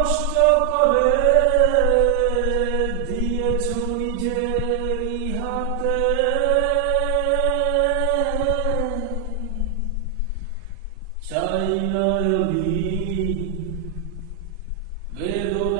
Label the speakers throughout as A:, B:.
A: নষ্ট করে দিয়েছ নিজের হাতে চাই না বেদনা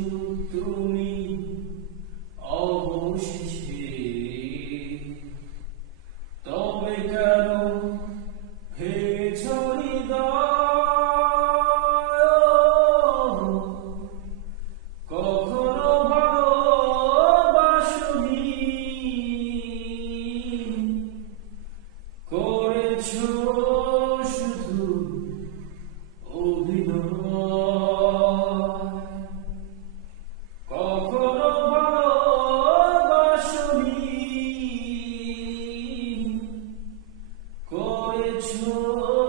A: كانوا Lord.